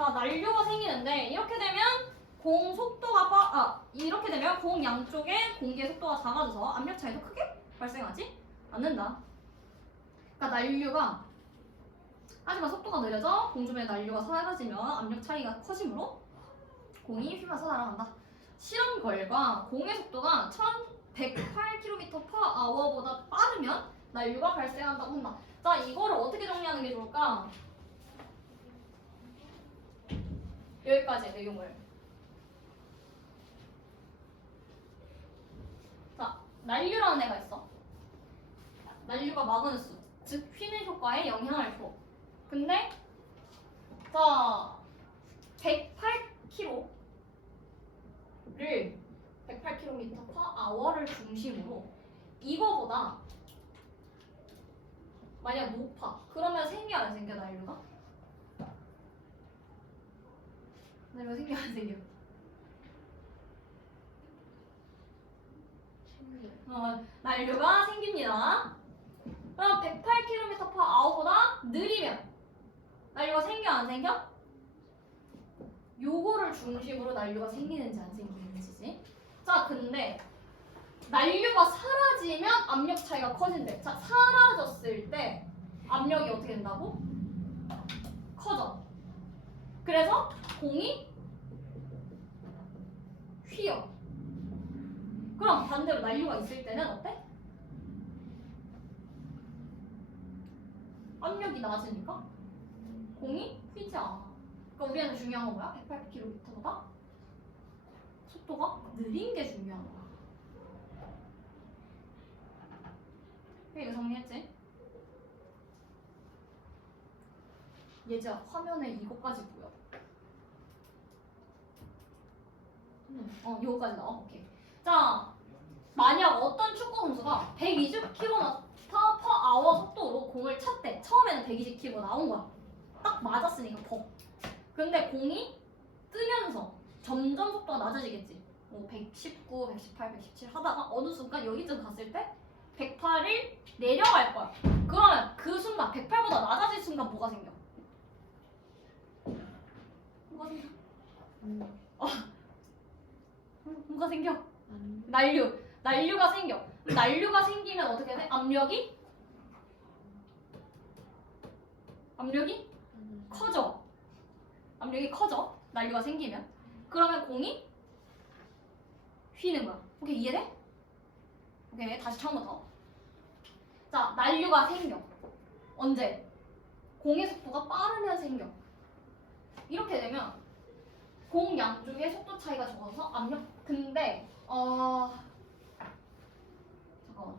자, 난류가 생기는데 이렇게 되면 이렇게 되면 공 양쪽에 공기의 속도가 작아져서 압력 차이도 크게 발생하지 않는다. 그러니까 난류가 하지만 속도가 느려져 공 주변의 난류가 사라지면 압력 차이가 커지므로 공이 휘면서 날아간다. 실험 결과 공의 속도가 1108km/h보다 빠르면 난류가 발생한다고 한다. 자, 이거를 어떻게 정리하는 게 좋을까? 여기까지 내용을. 자, 난류라는 애가 있어. 난류가 마그누스, 즉 휘는 효과에 영향을 줘. 근데 자, 108km를 중심으로 이거보다 만약 높아. 그러면 생겨 안 생겨 난류가? 난류가 생겨 안 생겨? 난류가 생깁니다. 그럼 108km/h보다 느리면 난류가 생겨 안 생겨? 요거를 중심으로 난류가 생기는지 안 생기는지지. 자, 근데 난류가 사라지면 압력 차이가 커진대. 자, 사라졌을 때 압력이 어떻게 된다고? 커져. 그래서 공이 휘어. 그럼 반대로 난류가 있을 때는 어때? 압력이 낮으니까 공이 휘지 않아. 그러니까 우리한테 중요한 건 뭐야? 108km보다 속도가 느린 게 중요한 거야. 이거 정리했지? 얘자 화면에 이거까지 보여. 이거까지 나와. 오케이. 자, 만약 어떤 축구 선수가 120km/h 속도로 공을 찼대. 처음에는 120km 나온 거야. 딱 맞았으니까 벅. 근데 공이 뜨면서 점점 속도가 낮아지겠지. 119, 118, 117 하다가 어느 순간 여기쯤 갔을 때 108을 내려갈 거야. 그러면 그 순간 108보다 낮아질 순간 뭐가 생겨? 뭐가 생겨? 뭐가 생겨? 난류가 생겨. 난류가 생기면 어떻게 돼? 압력이 커져. 압력이 커져. 난류가 생기면. 그러면 공이 휘는 거야. 오케이, 이해돼? 오케이, 다시 처음부터. 자, 난류가 생겨. 언제? 공의 속도가 빠르면 생겨. 이렇게 되면 공 양쪽의 속도 차이가 적어서 압력. 근데 잠깐만.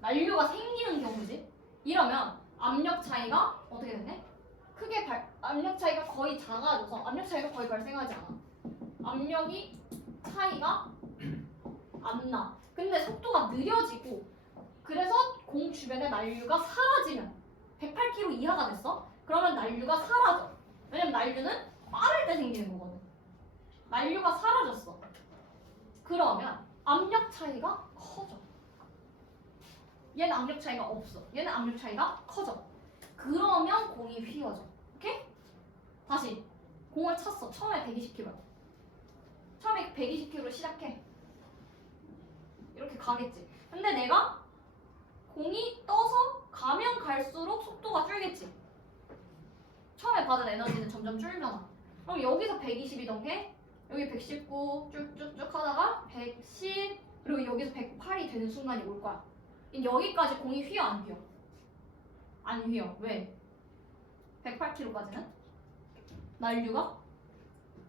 난류가 생기는 경우지. 이러면 압력 차이가 어떻게 되네? 압력 차이가 거의 작아져서 압력 차이가 거의 발생하지 않아. 압력이 차이가 안 나. 근데 속도가 느려지고 그래서 공 주변의 난류가 사라지면 108km 이하가 됐어? 그러면 난류가 사라져. 왜냐면 난류는 빠를 때 생기는 거거든. 난류가 사라졌어. 그러면 압력 차이가 커져. 얘는 압력 차이가 없어. 얘는 압력 차이가 커져. 그러면 공이 휘어져. 오케이? 다시 공을 찼어. 처음에 120km. 처음에 120km로 시작해. 이렇게 가겠지. 근데 내가 공이 떠서 가면 갈수록 속도가 줄겠지. 처음에 받은 에너지는 점점 줄잖아. 그럼 여기서 120이던 게 여기 119 쭉쭉쭉 하다가 110 그리고 여기서 108이 되는 순간이 올 거야. 여기까지 공이 휘어 안 휘어? 안 휘어. 왜? 108km까지는 난류가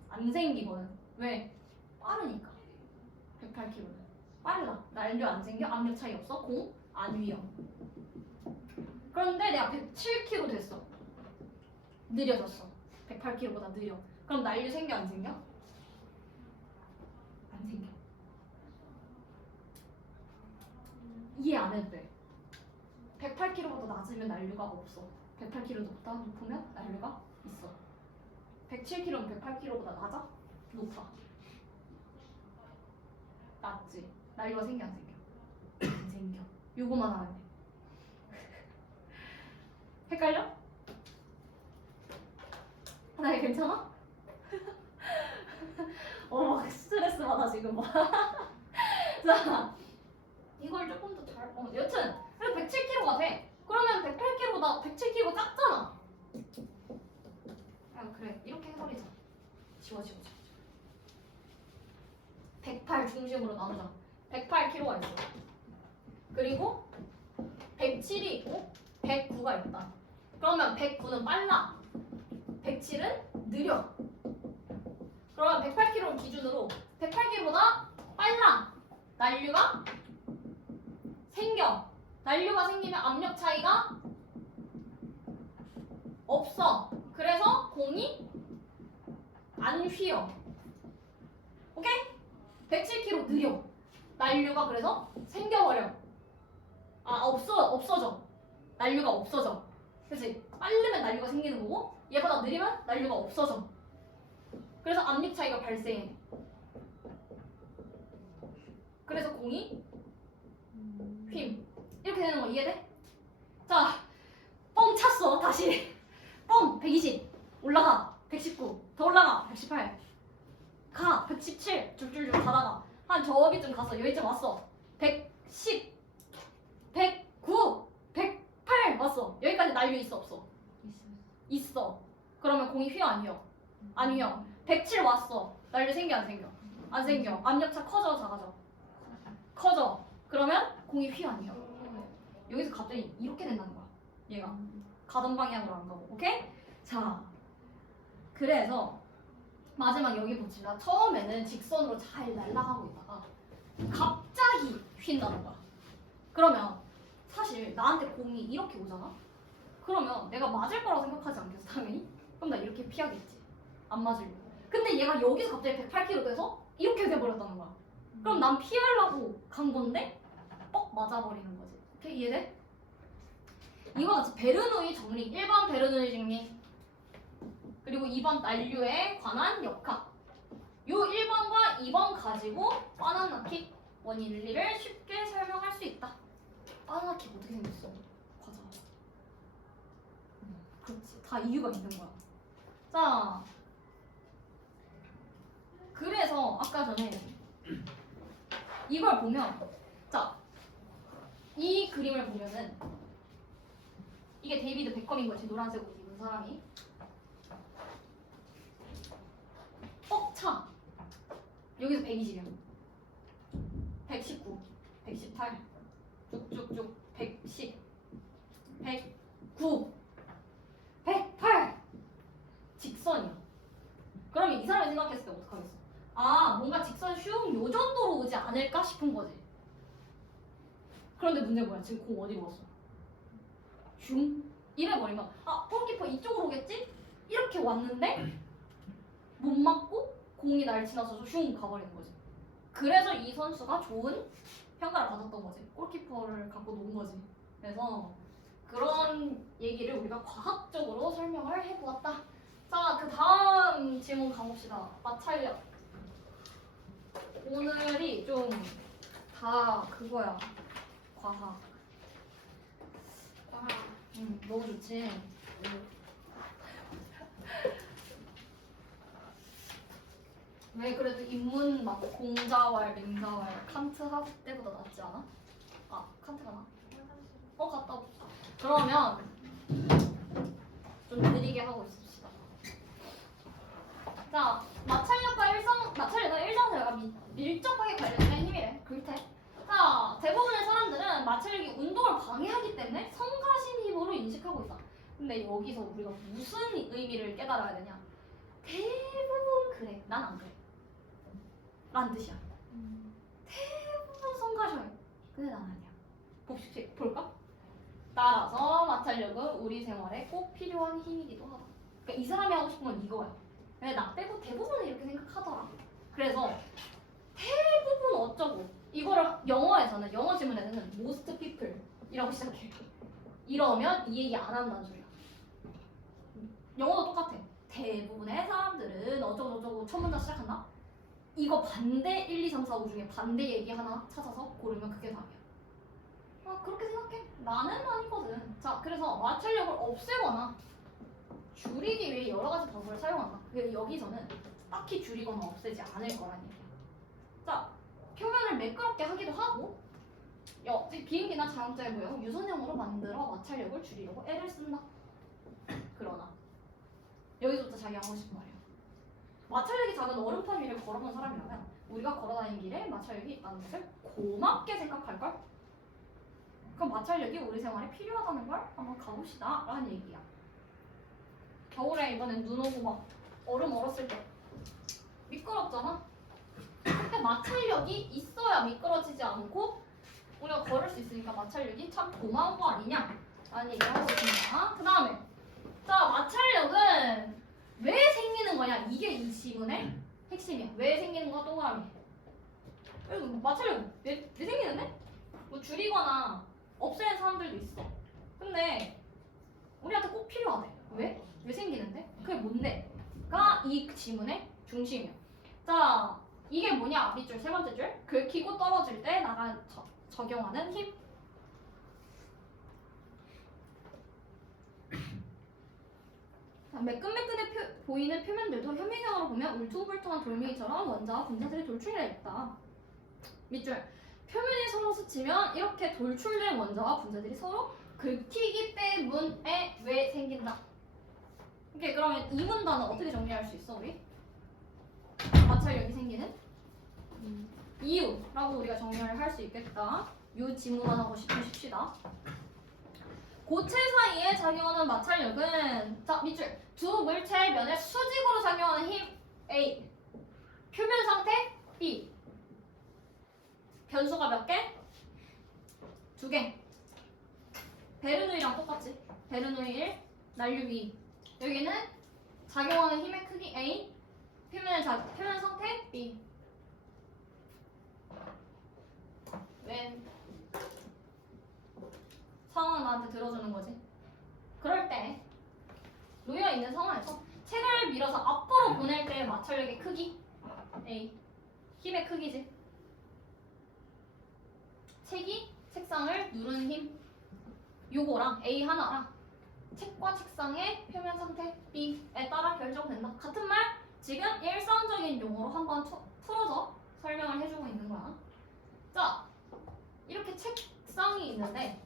안 생기거든. 왜? 빠르니까. 108km는 빨라. 난류 안 생겨. 압력 차이 없어. 공 안 휘어. 그런데 내가 107km 됐어. 느려졌어. 108km보다 느려. 그럼 난류 생겨 안 생겨? 안 생겨. 이해 안 해도 돼. 108km보다 낮으면 난류가 없어. 108km보다 높으면 난류가 있어. 107km는 108km보다 낮아? 높아. 낮지. 난류가 생겨 안 생겨? 안 생겨. 요거만 하면 돼. 헷갈려? 나 괜찮아? 막 스트레스 받아 지금 막. 자, 이걸 조금 더 잘. 여튼 107kg가 돼. 그러면 108kg보다 107kg 작잖아. 그래 이렇게 해버리자. 지워. 108 중심으로 나누자. 108kg가 있어. 그리고 107이 있고 109가 있다. 그러면 109는 빨라. 107은 느려. 그러면 108kg 기준으로 108kg보다 빨라. 난류가 생겨. 난류가 생기면 압력 차이가 없어. 그래서 공이 안 휘어. 오케이? 107kg 느려. 난류가 그래서 생겨버려. 없어져. 난류가 없어져. 그치? 빠르면 난류가 생기는 거고 얘보다 느리면 난류가 없어져. 그래서 압력 차이가 발생해. 그래서 공이 휨. 이렇게 되는 거 이해돼? 자, 뻥 찼어. 다시. 뻥 120. 올라가. 119. 더 올라가. 118. 가. 117. 줄줄줄 가다가 한 저기쯤 가서 여기쯤 왔어. 110. 109. 108 왔어. 여기까지 난류 있어 없어? 있어. 그러면 공이 휘어 안 휘어? 안 휘어. 107 왔어. 난류 생겨 안 생겨? 안 생겨. 압력차 커져 작아져? 커져. 그러면 공이 휘어 안 휘어? 여기서 갑자기 이렇게 된다는 거야. 얘가 가던 방향으로 안 가고. 오케이? 자, 그래서 마지막 여기 봅시다. 처음에는 직선으로 잘 날아가고 있다가 갑자기 휜다는 거야. 그러면 사실 나한테 공이 이렇게 오잖아? 그러면 내가 맞을 거라고 생각하지 않겠어, 당연히? 그럼 나 이렇게 피하겠지. 안 맞으려고. 근데 얘가 여기서 갑자기 108kg 돼서 이렇게 돼버렸다는 거야. 그럼 난 피하려고 간 건데 뻑 맞아버리는 거지. 오케이? 이해돼? 이와 같이 베르누이 정리. 1번 베르누이 정리. 그리고 2번 난류에 관한 역학. 요 1번과 2번 가지고 바나나킥 원인리를 쉽게 설명할 수 있다. 바나나킥 어떻게 생겼어? 과자. 그렇지. 다 이유가 있는 거야. 자, 그래서 아까 전에 이걸 보면, 자, 이 그림을 보면은 이게 데이비드 베컴인 거지. 노란색 옷 입은 사람이. 차. 여기서 120이야. 119, 118, 쭉쭉쭉 110, 109, 108. 직선이야. 그러면 이 사람이 생각했을 때 어떡하겠어? 뭔가 직선 슝 요 정도로 오지 않을까 싶은 거지. 그런데 문제가 뭐야? 지금 공 어디로 왔어? 슝? 이래버리면 골키퍼 이쪽으로 오겠지? 이렇게 왔는데 못 맞고 공이 날 지나서 슝 가버리는 거지. 그래서 이 선수가 좋은 평가를 받았던 거지. 골키퍼를 갖고 논 거지. 그래서 그런 얘기를 우리가 과학적으로 설명을 해보았다. 자, 그 다음 질문 가봅시다. 마찰력. 오늘이 좀 다 그거야. 과학. 너무 좋지. 왜 그래도 인문 막 공자왈, 맹자왈, 칸트 학업 때보다 낫지 않아? 칸트가 나? 갔다 옵시다. 그러면 좀 느리게 하고 있읍시다. 자, 마찰력과 일정사가 밀접하게 관련된 힘이래. 글태. 자, 대부분의 사람들은 마찰력이 운동을 방해하기 때문에 성가신 힘으로 인식하고 있어. 근데 여기서 우리가 무슨 의미를 깨달아야 되냐? 대부분 그래. 난 안 그래. 라는 뜻이야. 대부분 성가셔요. 근데 난 아니야. 복식 볼까? 따라서 마찰력은 우리 생활에 꼭 필요한 힘이기도 하다. 그러니까 이 사람이 하고 싶은 건 이거야. 근데 나 빼고 대부분은 이렇게 생각하더라. 그래서 대부분 어쩌고 이거를 영어에서는 영어 지문에는 most people 이라고 시작해. 이러면 이 얘기 안 한다는 소리야. 영어도 똑같아. 대부분의 사람들은 어쩌고저쩌고 첫 문장 시작한다? 이거 반대 1, 2, 3, 4, 5 중에 반대 얘기 하나 찾아서 고르면 그게 답이야. 그렇게 생각해? 나는 아니거든. 자, 그래서 마찰력을 없애거나 줄이기 위해 여러 가지 방법을 사용한다. 근데 여기서는 딱히 줄이거나 없애지 않을 거란 얘기야. 자, 표면을 매끄럽게 하기도 하고 비행기나 자동차의 모형을 유선형으로 만들어 마찰력을 줄이려고 애를 쓴다. 그러나 여기서부터 자기가 하고 싶은 말이야. 마찰력이 작은 얼음판 위를 걸어본 사람이라면 우리가 걸어다니는 길에 마찰력이 있다는 것을 고맙게 생각할걸? 그럼 마찰력이 우리 생활에 필요하다는 걸 한번 가봅시다 라는 얘기야. 겨울에 이번엔 눈 오고 막 얼음 얼었을 때 미끄럽잖아? 그때 마찰력이 있어야 미끄러지지 않고 우리가 걸을 수 있으니까 마찰력이 참 고마운 거 아니냐 라는 얘기를 하고 있습니다. 그 다음에 자, 마찰력은 왜 생기는 거냐? 이게 이 지문의 핵심이야. 왜 생기는 거야? 동그라미. 마찰력 왜 생기는데? 뭐 줄이거나 없애는 사람들도 있어. 근데 우리한테 꼭 필요하대. 왜? 왜 생기는데? 그게 뭔데? 가 이 지문의 중심이야. 자, 이게 뭐냐? 밑줄 세 번째 줄. 긁히고 떨어질 때 적용하는 힘. 매끈매끈해 보이는 표면들도 현미경으로 보면 울퉁불퉁한 돌멩이처럼 원자와 분자들이 돌출되어 있다. 밑줄. 표면이 서로 스치면 이렇게 돌출된 원자와 분자들이 서로 긁히기 때문에 왜 생긴다. 오케이, 그러면 이 문단은 어떻게 정리할 수 있어 우리? 마찰력이 생기는 이유라고 우리가 정리를 할 수 있겠다. 이 지문만 하고 싶읍시다. 고체 사이에 작용하는 마찰력은 자, 밑줄. 두 물체의 면에 수직으로 작용하는 힘 A, 표면 상태 B. 변수가 몇 개? 두 개. 베르누이랑 똑같지? 베르누이 난류위. 여기는 작용하는 힘의 크기 A, 표면 상태 B. 웬 상황을 나한테 들어주는 거지. 그럴 때 놓여 있는 상황에서 책을 밀어서 앞으로 보낼 때의 마찰력의 크기 A, 힘의 크기지. 책이 책상을 누르는 힘 요거랑 A 하나랑 책과 책상의 표면 상태 B에 따라 결정된다. 같은 말 지금 일상적인 용어로 한번 풀어서 설명을 해주고 있는 거야. 자, 이렇게 책상이 있는데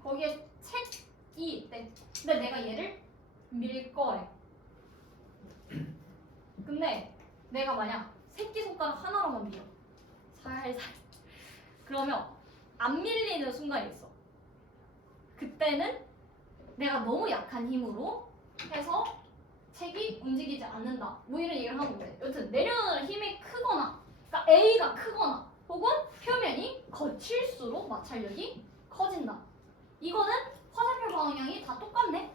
거기에 책이 있대. 근데 내가 얘를 밀 거래. 근데 내가 만약 새끼손가락 하나로만 밀어. 살살. 그러면 안 밀리는 순간이 있어. 그때는 내가 너무 약한 힘으로 해서 책이 움직이지 않는다. 뭐 이런 얘기를 하면 돼. 여튼 내려놓는 힘이 크거나, 그러니까 A가 크거나, 혹은 표면이 거칠수록 마찰력이 커진다. 이거는 화살표 방향이 다 똑같네.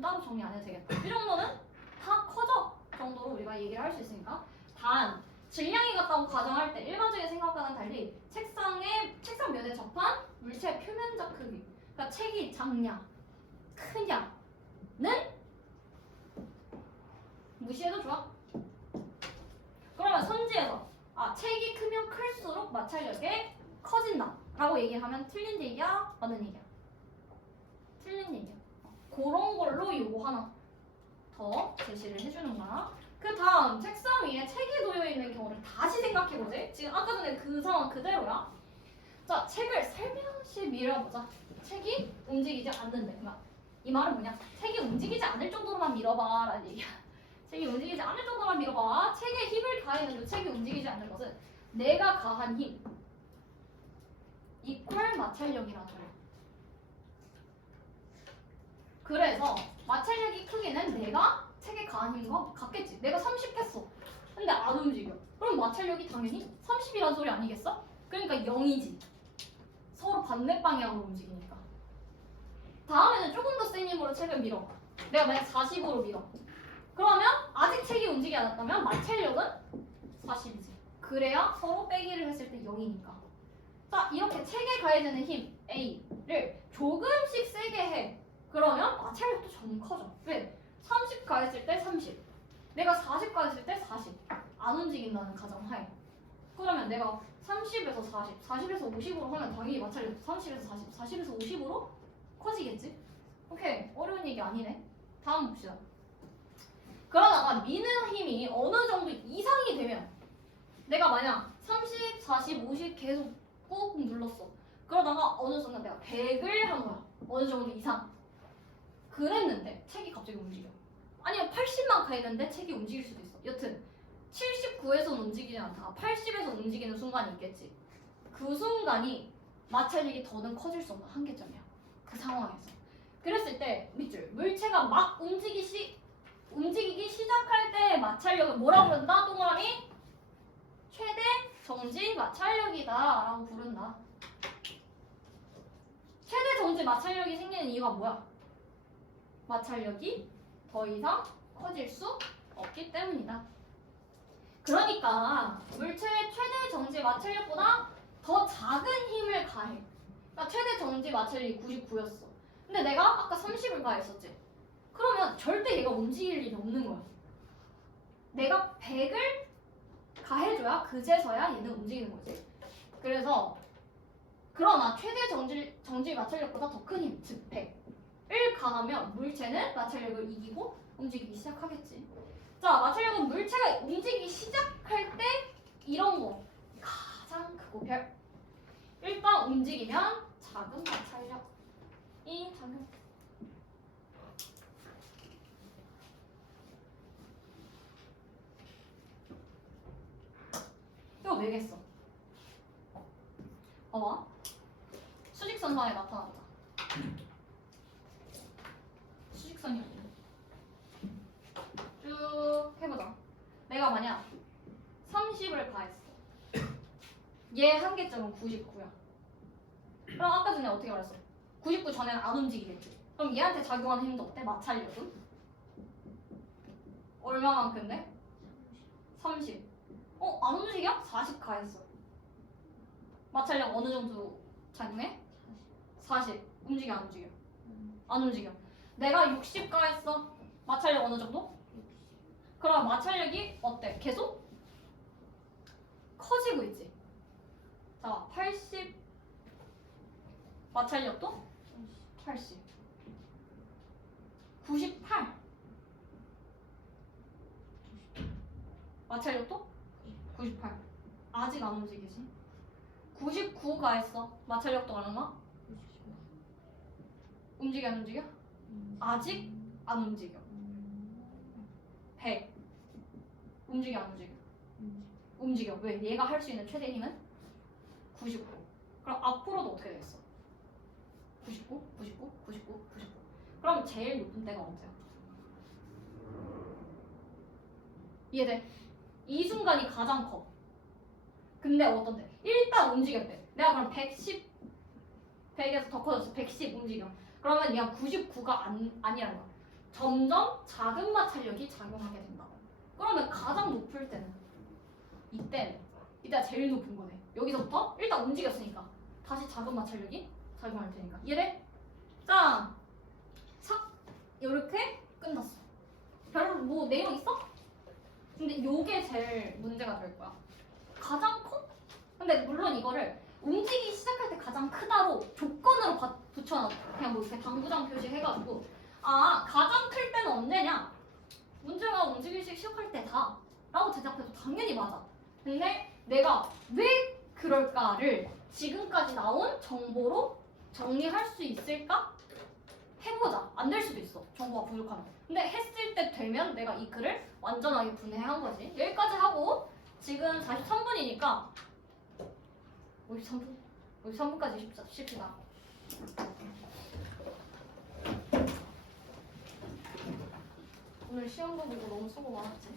따로 정리 안 해도 되겠다. 이 정도는 다 커져 정도로 우리가 얘기를 할 수 있으니까. 단 질량이 같다고 가정할 때 일반적인 생각과는 달리 책상 면에 접한 물체의 표면적 크기, 그러니까 책이 작냐 크냐는 무시해도 좋아. 그러면 선지에서 책이 크면 클수록 마찰력이 커진다 라고 얘기를 하면 틀린 얘기야? 맞는 얘기야? 틀린 얘기야. 그런 걸로 요거 하나 더 제시를 해주는 거야. 그 다음 책상 위에 책이 놓여있는 경우를 다시 생각해보지. 지금 아까 전에 그 상황 그대로야. 자, 책을 살며시 밀어보자. 책이 움직이지 않는데. 그러니까 이 말은 뭐냐? 책이 움직이지 않을 정도로만 밀어봐 라는 얘기야. 책이 움직이지 않을 정도로만 밀어봐. 책에 힘을 가했는데 책이 움직이지 않는 것은 내가 가한 힘 이퀄 마찰력이라는 거야. 그래서 마찰력이 크기는 내가 책에 가한 힘과 같겠지. 내가 30 했어. 근데 안 움직여. 그럼 마찰력이 당연히 30이라는 소리 아니겠어? 그러니까 0이지. 서로 반대 방향으로 움직이니까. 다음에는 조금 더 센 힘으로 책을 밀어. 내가 만약 40으로 밀어. 그러면 아직 책이 움직이지 않았다면 마찰력은 40이지. 그래야 서로 빼기를 했을 때 0이니까. 자, 이렇게 책에 가해지는 힘 A를 조금씩 세게 해. 그러면 마찰력도 좀 커져. 왜? 30 가했을 때 30. 내가 40 가했을 때 40. 안 움직인다는 가정하에. 그러면 내가 30에서 40, 40에서 50으로 하면 당연히 마찰력도 30에서 40, 40에서 50으로 커지겠지? 오케이. 어려운 얘기 아니네. 다음 봅시다. 그러다가 미는 힘이 어느 정도 이상이 되면 내가 만약 30, 40, 50 계속 꾹꾹 눌렀어. 그러다가 어느 순간 내가 100을 한 거야. 어느 정도 이상. 그랬는데 책이 갑자기 움직여. 아니면 80만 가있는데 책이 움직일 수도 있어. 여튼 79에서 움직이지 않다가 80에서 움직이는 순간이 있겠지. 그 순간이 마찰력이 더는 커질 수 없는 한계점이야. 그 상황에서. 그랬을 때 밑줄 물체가 막 움직이기 시작할 때 마찰력을 뭐라고 부른다? 동그라미 최대 정지 마찰력이다 라고 부른다. 최대 정지 마찰력이 생기는 이유가 뭐야? 마찰력이 더 이상 커질 수 없기 때문이다. 그러니까 물체의 최대 정지 마찰력보다 더 작은 힘을 가해. 그러니까 최대 정지 마찰력이 99였어. 근데 내가 아까 30을 가했었지. 그러면 절대 얘가 움직일 일이 없는 거야. 내가 100을 가해줘야 그제서야 얘는 움직이는 거지. 그래서 그러나 최대 정지 마찰력보다 더 큰 힘, 즉 100을 가하면 물체는 마찰력을 이기고 움직이기 시작하겠지. 자, 마찰력은 물체가 움직이기 시작할 때 이런 거 가장 크고 별. 일단 움직이면 작은 마찰력이 작은. 이거 왜겠어? 봐봐. 수직선상에 나타나보자. 수직선이 어디야? 쭉 해보자. 내가 만약 30을 가했어. 얘 한계점은 99야. 그럼 아까 전에 어떻게 말했어? 99 전에는 안 움직이겠지. 그럼 얘한테 작용하는 힘도 어때? 마찰력은? 얼마만큼인데? 30. 안 움직여? 40 가했어. 마찰력 어느 정도 작용해? 40. 움직여 안 움직여? 안 움직여. 내가 60 가했어. 마찰력 어느 정도? 그럼 마찰력이 어때? 계속 커지고 있지. 자, 80 마찰력도 80 98 마찰력도 98 아직 안 움직이지. 99가 했어. 마찰력도 얼마? 움직여 안 움직여? 아직 안 움직여. 100 움직여 안 움직여? 움직여. 왜? 얘가 할 수 있는 최대 힘은 99. 그럼 앞으로도 어떻게 되겠어? 99, 99, 99, 99. 그럼 제일 높은 때가 언제야? 이해돼? 이 순간이 가장 커. 근데 어떤데? 일단 움직였대. 내가 그럼 100에서 더 커졌어. 110 움직여. 그러면 얘가 99가 아니라는 거야. 점점 작은 마찰력이 작용하게 된다고. 그러면 가장 높을 때는 이때가 제일 높은 거네. 여기서부터 일단 움직였으니까 다시 작은 마찰력이 작용할 테니까. 이해돼? 자, 이렇게 끝났어. 별로 뭐 내용 있어? 근데 요게 제일 문제가 될 거야. 가장 커? 근데 물론 이거를 움직이기 시작할 때 가장 크다로 조건으로 붙여놨어. 그냥 뭐 이렇게 당구장 표시 해가지고 가장 클 때는 언제냐? 문제가 움직이기 시작할 때다 라고 대답해도 당연히 맞아. 근데 내가 왜 그럴까를 지금까지 나온 정보로 정리할 수 있을까? 해보자. 안 될 수도 있어. 정보가 부족하면. 근데 했을 때 되면 내가 이 글을 완전하게 분해한 거지. 여기까지 하고 지금 43분이니까 53분? 53분까지 쉽시다. 오늘 시험 보고 너무 수고 많았지?